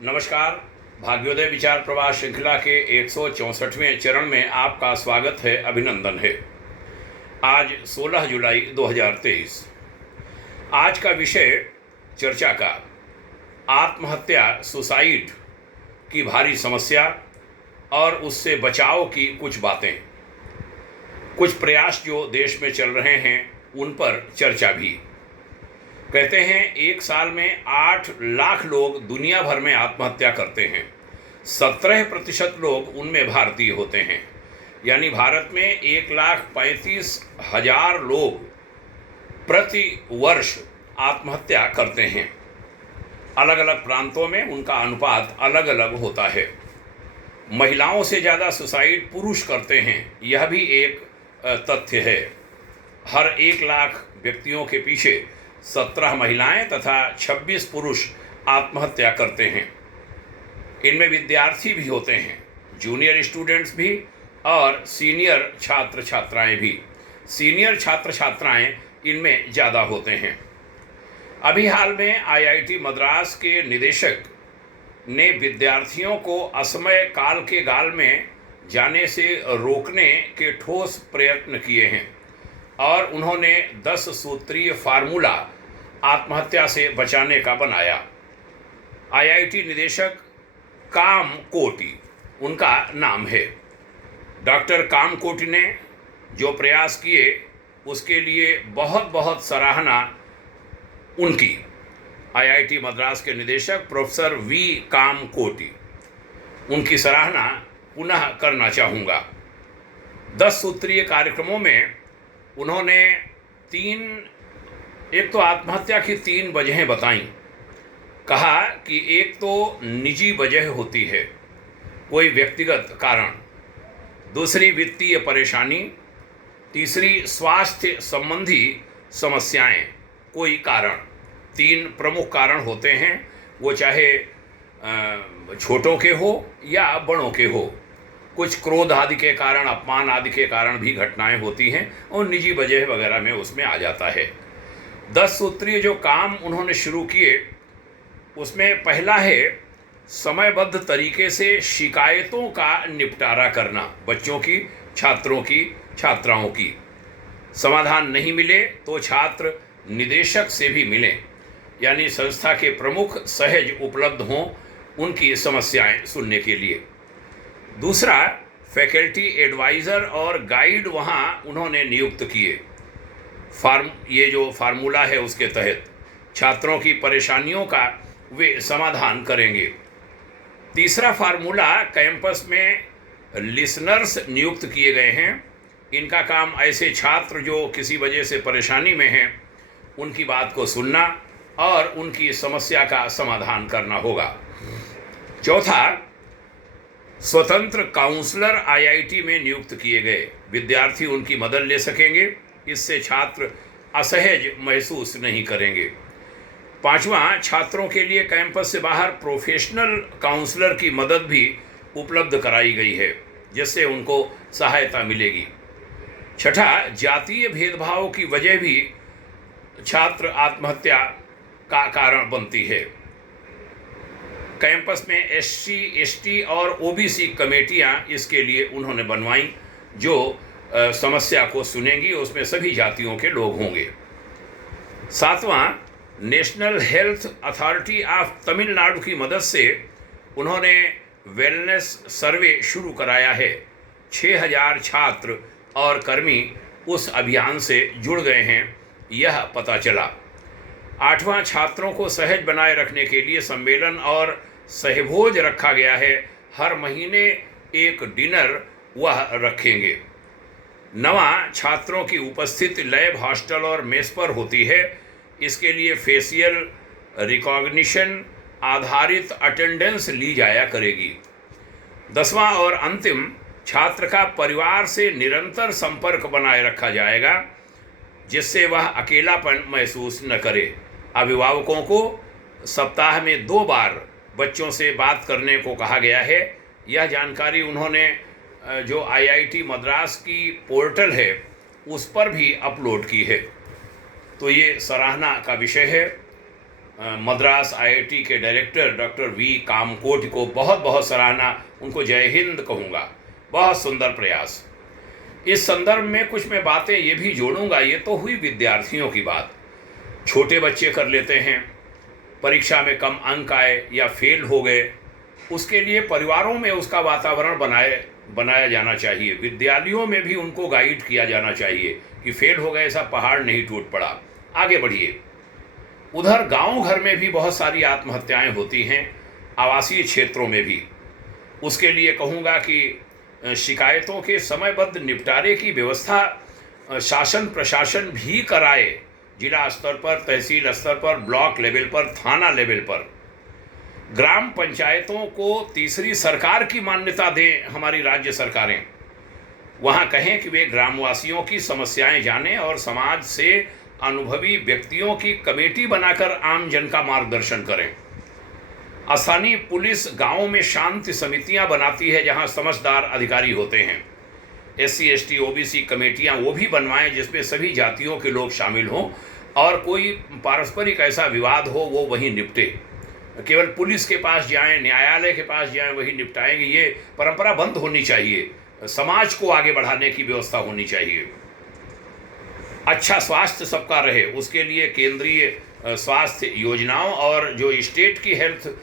नमस्कार। भाग्योदय विचार प्रवाह श्रृंखला के 164वें चरण में आपका स्वागत है, अभिनंदन है। आज 16 जुलाई 2023। आज का विषय चर्चा का आत्महत्या, सुसाइड की भारी समस्या और उससे बचाव की कुछ बातें, कुछ प्रयास जो देश में चल रहे हैं उन पर चर्चा भी। कहते हैं एक साल में 8 लाख लोग दुनिया भर में आत्महत्या करते हैं। 17% लोग उनमें भारतीय होते हैं, यानी भारत में 1,35,000 लोग प्रति वर्ष आत्महत्या करते हैं। अलग अलग प्रांतों में उनका अनुपात अलग अलग होता है। महिलाओं से ज़्यादा सुसाइड पुरुष करते हैं, यह भी एक तथ्य है। हर 1 लाख व्यक्तियों के पीछे 17 महिलाएं तथा 26 पुरुष आत्महत्या करते हैं। इनमें विद्यार्थी भी होते हैं, जूनियर स्टूडेंट्स भी और सीनियर छात्र छात्राएं भी। सीनियर छात्र छात्राएं इनमें ज़्यादा होते हैं। अभी हाल में आईआईटी मद्रास के निदेशक ने विद्यार्थियों को असमय काल के गाल में जाने से रोकने के ठोस प्रयत्न किए हैं और उन्होंने 10 सूत्रीय फार्मूला आत्महत्या से बचाने का बनाया। आईआईटी निदेशक कामकोटी उनका नाम है। डॉक्टर कामकोटी ने जो प्रयास किए उसके लिए बहुत बहुत सराहना उनकी। आईआईटी मद्रास के निदेशक प्रोफेसर वी कामकोटी, उनकी सराहना पुनः करना चाहूँगा। 10 सूत्रीय कार्यक्रमों में उन्होंने एक तो आत्महत्या की 3 वजहें बताईं। कहा कि एक तो निजी वजह होती है, कोई व्यक्तिगत कारण, दूसरी वित्तीय परेशानी, तीसरी स्वास्थ्य संबंधी समस्याएं, कोई कारण। 3 प्रमुख कारण होते हैं, वो चाहे छोटों के हो या बड़ों के हो। कुछ क्रोध आदि के कारण, अपमान आदि के कारण भी घटनाएं होती हैं और निजी वजह वगैरह में उसमें आ जाता है। 10 सूत्रीय जो काम उन्होंने शुरू किए उसमें पहला है समयबद्ध तरीके से शिकायतों का निपटारा करना। बच्चों की, छात्रों की, छात्राओं की समाधान नहीं मिले तो छात्र निदेशक से भी मिलें, यानी संस्था के प्रमुख सहज उपलब्ध हों उनकी समस्याएं सुनने के लिए। दूसरा, फैकल्टी एडवाइज़र और गाइड वहाँ उन्होंने नियुक्त किए। ये जो फार्मूला है उसके तहत छात्रों की परेशानियों का वे समाधान करेंगे। तीसरा फार्मूला, कैंपस में लिसनर्स नियुक्त किए गए हैं। इनका काम ऐसे छात्र जो किसी वजह से परेशानी में हैं उनकी बात को सुनना और उनकी समस्या का समाधान करना होगा। चौथा, स्वतंत्र काउंसलर आईआईटी में नियुक्त किए गए। विद्यार्थी उनकी मदद ले सकेंगे, इससे छात्र असहज महसूस नहीं करेंगे। 5वां, छात्रों के लिए कैंपस से बाहर प्रोफेशनल काउंसलर की मदद भी उपलब्ध कराई गई है, जिससे उनको सहायता मिलेगी। 6ठा, जातीय भेदभाव की वजह भी छात्र आत्महत्या का कारण बनती है। कैंपस में एससी, एसटी और ओबीसी कमेटियां इसके लिए उन्होंने बनवाई, जो समस्या को सुनेंगी। उसमें सभी जातियों के लोग होंगे। 7वां, National Health Authority of Tamil Nadu की मदद से उन्होंने वेलनेस सर्वे शुरू कराया है। 6,000 छात्र और कर्मी उस अभियान से जुड़ गए हैं, यह पता चला। 8वां, छात्रों को सहज बनाए रखने के लिए सम्मेलन और सहभोज रखा गया है। हर महीने एक डिनर वह रखेंगे। 9वां, छात्रों की उपस्थिति लैब, हॉस्टल और मेस पर होती है। इसके लिए फेशियल रिकॉग्निशन आधारित अटेंडेंस ली जाया करेगी। 10वां और अंतिम, छात्र का परिवार से निरंतर संपर्क बनाए रखा जाएगा, जिससे वह अकेलापन महसूस न करे। अभिभावकों को सप्ताह में 2 बार बच्चों से बात करने को कहा गया है। यह जानकारी उन्होंने जो आईआईटी मद्रास की पोर्टल है उस पर भी अपलोड की है। तो ये सराहना का विषय है। मद्रास आईआईटी के डायरेक्टर डॉक्टर वी कामकोट को बहुत बहुत सराहना, उनको जय हिंद कहूँगा। बहुत सुंदर प्रयास। इस संदर्भ में कुछ मैं बातें ये भी जोड़ूंगा। ये तो हुई विद्यार्थियों की बात। छोटे बच्चे कर लेते हैं, परीक्षा में कम अंक आए या फेल हो गए, उसके लिए परिवारों में उसका वातावरण बनाया जाना चाहिए। विद्यालयों में भी उनको गाइड किया जाना चाहिए कि फेल हो गए ऐसा पहाड़ नहीं टूट पड़ा, आगे बढ़िए। उधर गांव घर में भी बहुत सारी आत्महत्याएं होती हैं, आवासीय क्षेत्रों में भी। उसके लिए कहूँगा कि शिकायतों के समयबद्ध निपटारे की व्यवस्था शासन प्रशासन भी कराए, जिला स्तर पर, तहसील स्तर पर, ब्लॉक लेवल पर, थाना लेवल पर। ग्राम पंचायतों को तीसरी सरकार की मान्यता दें हमारी राज्य सरकारें। वहाँ कहें कि वे ग्रामवासियों की समस्याएं जानें और समाज से अनुभवी व्यक्तियों की कमेटी बनाकर आम जन का मार्गदर्शन करें। स्थानीय पुलिस गांवों में शांति समितियां बनाती है जहां समझदार अधिकारी होते हैं। SC ST OBC कमेटियां वो भी बनवाएं जिसमें सभी जातियों के लोग शामिल हों और कोई पारस्परिक ऐसा विवाद हो वो वहीं निपटे। केवल पुलिस के पास जाएं, न्यायालय के पास जाएं, वही निपटाएंगे, ये परंपरा बंद होनी चाहिए। समाज को आगे बढ़ाने की व्यवस्था होनी चाहिए। अच्छा स्वास्थ्य सबका रहे, उसके लिए केंद्रीय स्वास्थ्य योजनाओं और जो स्टेट की हेल्थ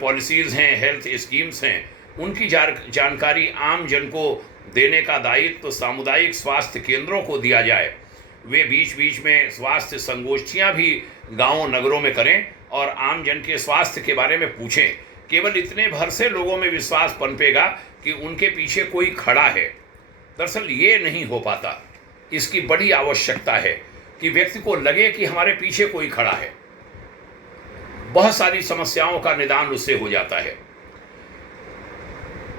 पॉलिसीज़ हैं, हेल्थ स्कीम्स हैं, उनकी जानकारी आम जन को देने का दायित्व तो सामुदायिक स्वास्थ्य केंद्रों को दिया जाए। वे बीच बीच में स्वास्थ्य संगोष्ठियां भी गांवों नगरों में करें और आम जन के स्वास्थ्य के बारे में पूछें। केवल इतने भर से लोगों में विश्वास पनपेगा कि उनके पीछे कोई खड़ा है। दरअसल ये नहीं हो पाता। इसकी बड़ी आवश्यकता है कि व्यक्ति को लगे कि हमारे पीछे कोई खड़ा है। बहुत सारी समस्याओं का निदान उससे हो जाता है।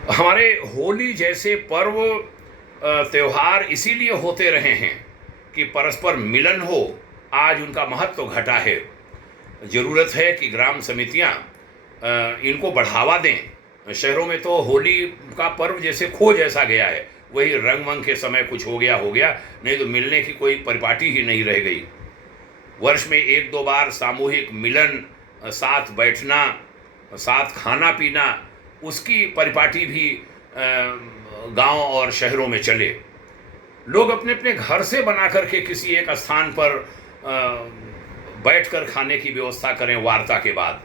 हमारे होली जैसे पर्व त्योहार इसीलिए होते रहे हैं कि परस्पर मिलन हो। आज उनका महत्व घटा है। ज़रूरत है कि ग्राम समितियां इनको बढ़ावा दें। शहरों में तो होली का पर्व जैसे खो जैसा गया है, वही रंगमंग के समय कुछ हो गया, नहीं तो मिलने की कोई परिपाटी ही नहीं रह गई। वर्ष में 1-2 बार सामूहिक मिलन, साथ बैठना, साथ खाना पीना, उसकी परिपाटी भी गांव और शहरों में चले। लोग अपने अपने घर से बना करके किसी एक स्थान पर बैठकर खाने की व्यवस्था करें वार्ता के बाद।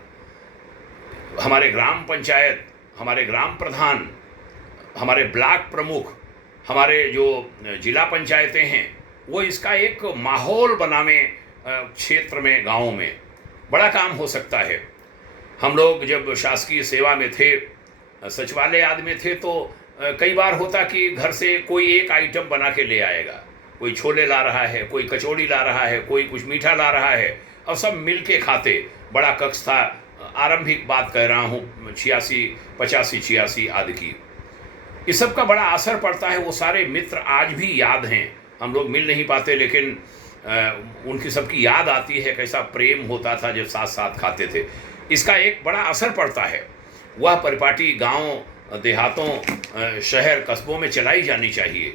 हमारे ग्राम पंचायत, हमारे ग्राम प्रधान, हमारे ब्लॉक प्रमुख, हमारे जो जिला पंचायतें हैं, वो इसका एक माहौल बनावें। क्षेत्र में, गाँव में बड़ा काम हो सकता है। हम लोग जब शासकीय सेवा में थे, सचिवालय आदि में थे, तो कई बार होता कि घर से कोई एक आइटम बना के ले आएगा। कोई छोले ला रहा है, कोई कचौड़ी ला रहा है, कोई कुछ मीठा ला रहा है, और सब मिल के खाते। बड़ा कक्ष था। आरंभिक बात कह रहा हूँ 85 आदि की। इस सब का बड़ा असर पड़ता है। वो सारे मित्र आज भी याद हैं। हम लोग मिल नहीं पाते, लेकिन उनकी सबकी याद आती है। कैसा प्रेम होता था जब साथ साथ खाते थे। इसका एक बड़ा असर पड़ता है। वह परिपाटी गांव, देहातों, शहर, कस्बों में चलाई जानी चाहिए।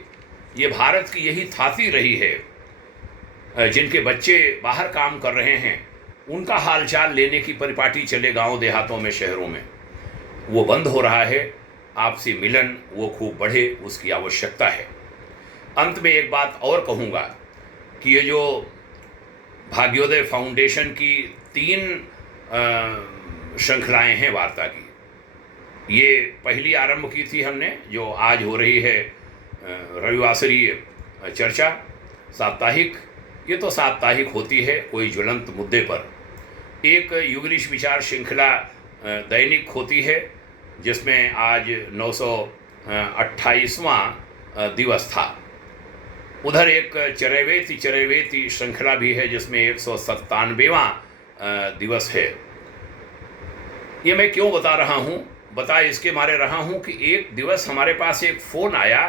ये भारत की यही थाती रही है। जिनके बच्चे बाहर काम कर रहे हैं, उनका हालचाल लेने की परिपाटी चले गांव देहातों में, शहरों में। वो बंद हो रहा है। आपसी मिलन वो खूब बढ़े, उसकी आवश्यकता है। अंत में एक बात और कहूँगा कि ये जो भाग्योदय फाउंडेशन की 3 श्रृंखलाएँ हैं वार्ता की, ये पहली आरंभ की थी हमने, जो आज हो रही है रविवासरीय चर्चा साप्ताहिक। ये तो साप्ताहिक होती है कोई ज्वलंत मुद्दे पर। एक युगलिश विचार श्रृंखला दैनिक होती है, जिसमें आज 928वां दिवस था। उधर एक चरैवेति श्रृंखला भी है, जिसमें 197वां दिवस है। ये मैं क्यों बता रहा हूँ? बता इसके मारे रहा हूँ कि एक दिवस हमारे पास एक फ़ोन आया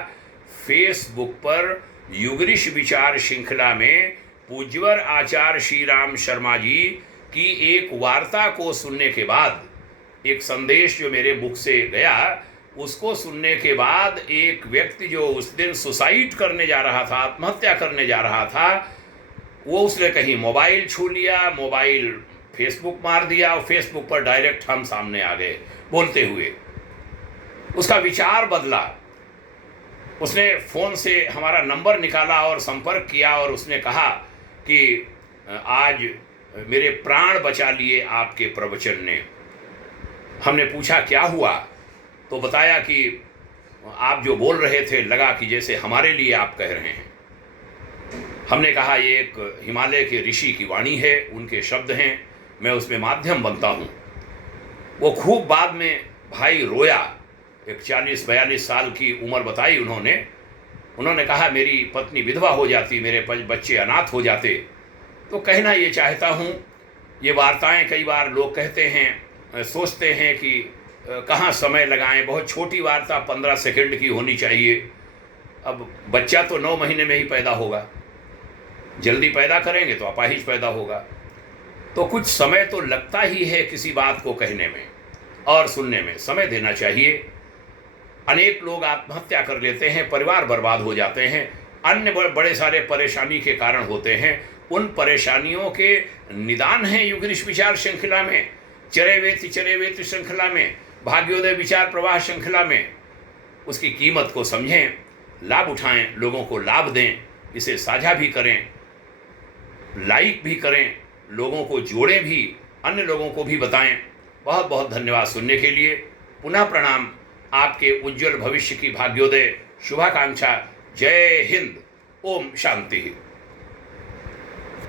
फेसबुक पर। युगलिश विचार श्रृंखला में पूज्यवर आचार्य श्री राम शर्मा जी की एक वार्ता को सुनने के बाद, एक संदेश जो मेरे मुख से गया, उसको सुनने के बाद एक व्यक्ति जो उस दिन सुसाइड करने जा रहा था, आत्महत्या करने जा रहा था, वो उसने कहीं मोबाइल छू लिया, मोबाइल फेसबुक मार दिया और फेसबुक पर डायरेक्ट हम सामने आ गए बोलते हुए। उसका विचार बदला, उसने फ़ोन से हमारा नंबर निकाला और संपर्क किया और उसने कहा कि आज मेरे प्राण बचा लिए आपके प्रवचन ने। हमने पूछा क्या हुआ, तो बताया कि आप जो बोल रहे थे लगा कि जैसे हमारे लिए आप कह रहे हैं। हमने कहा ये एक हिमालय के ऋषि की वाणी है, उनके शब्द हैं, मैं उसमें माध्यम बनता हूँ। वो खूब बाद में भाई रोया, एक 40-42 साल की उम्र बताई उन्होंने कहा मेरी पत्नी विधवा हो जाती, मेरे बच्चे अनाथ हो जाते। तो कहना ये चाहता हूँ, ये वार्ताएं कई बार लोग कहते हैं, सोचते हैं कि कहाँ समय लगाएं, बहुत छोटी वार्ता 15 सेकंड की होनी चाहिए। अब बच्चा तो 9 महीने में ही पैदा होगा, जल्दी पैदा करेंगे तो अपाहिज पैदा होगा। तो कुछ समय तो लगता ही है किसी बात को कहने में और सुनने में, समय देना चाहिए। अनेक लोग आत्महत्या कर लेते हैं, परिवार बर्बाद हो जाते हैं, अन्य बड़े सारे परेशानी के कारण होते हैं। उन परेशानियों के निदान हैं युगऋषि विचार श्रृंखला में, चरैवेति श्रृंखला में, भाग्योदय विचार प्रवाह श्रृंखला में। उसकी कीमत को समझें, लाभ उठाएं, लोगों को लाभ दें, इसे साझा भी करें, लाइक भी करें, लोगों को जोड़ें भी, अन्य लोगों को भी बताएं। बहुत बहुत धन्यवाद सुनने के लिए। पुनः प्रणाम। आपके उज्जवल भविष्य की भाग्योदय शुभाकांक्षा। जय हिंद। ओम शांति।